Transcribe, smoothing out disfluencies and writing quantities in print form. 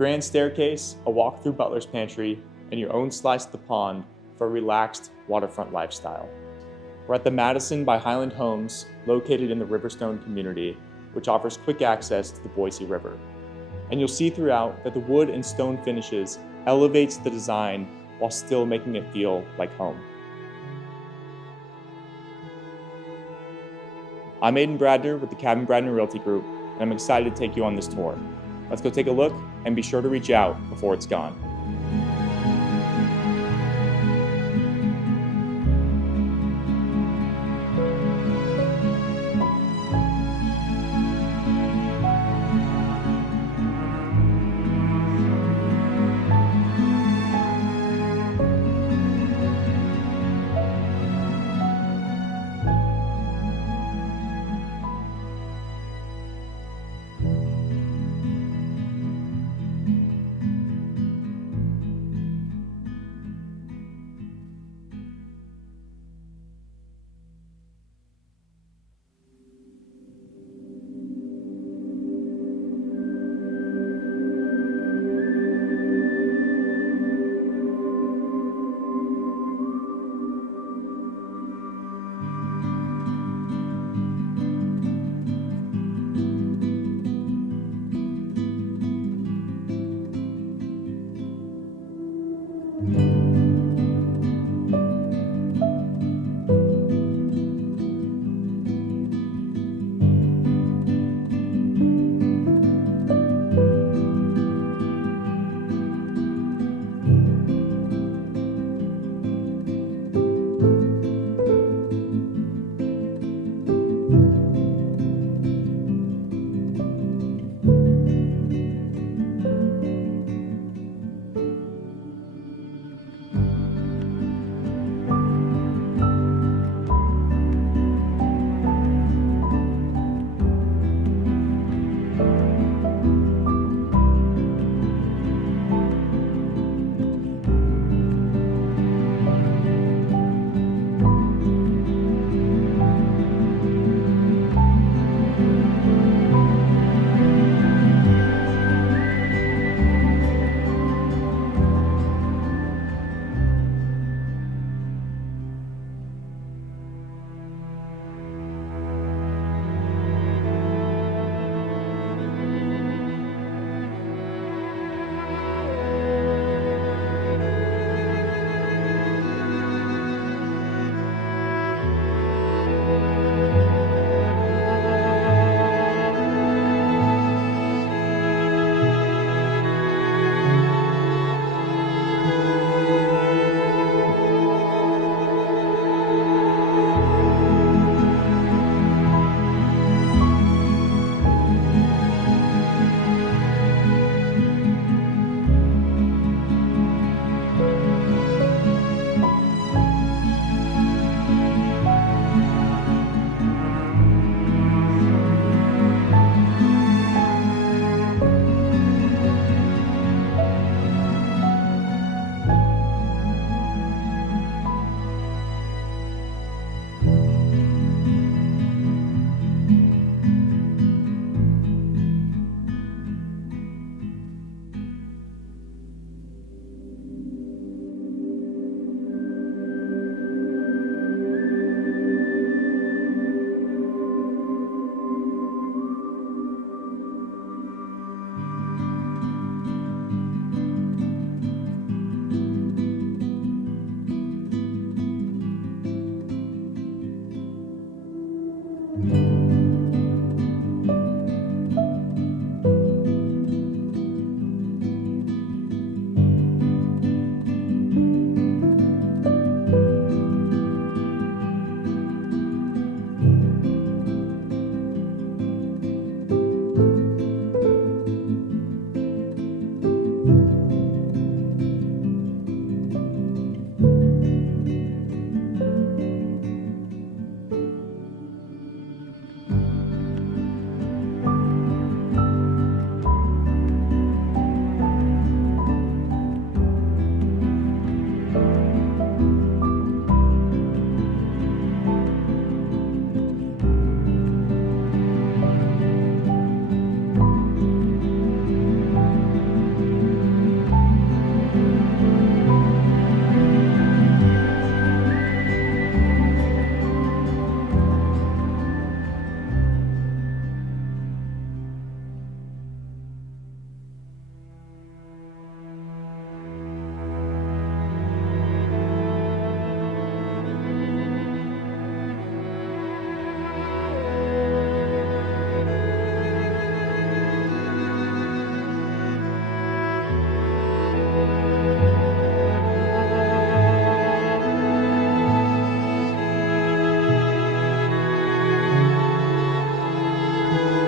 grand staircase, a walk through butler's pantry, and your own slice of the pond for a relaxed waterfront lifestyle. We're at the Madison by Highland Homes, located in the Riverstone community, which offers quick access to the Boise River. And you'll see throughout that the wood and stone finishes elevates the design while still making it feel like home. I'm Aidan Bradner with the Cabin Bradner Realty Group, and I'm excited to take you on this tour. Let's go take a look, and be sure to reach out before it's gone. you.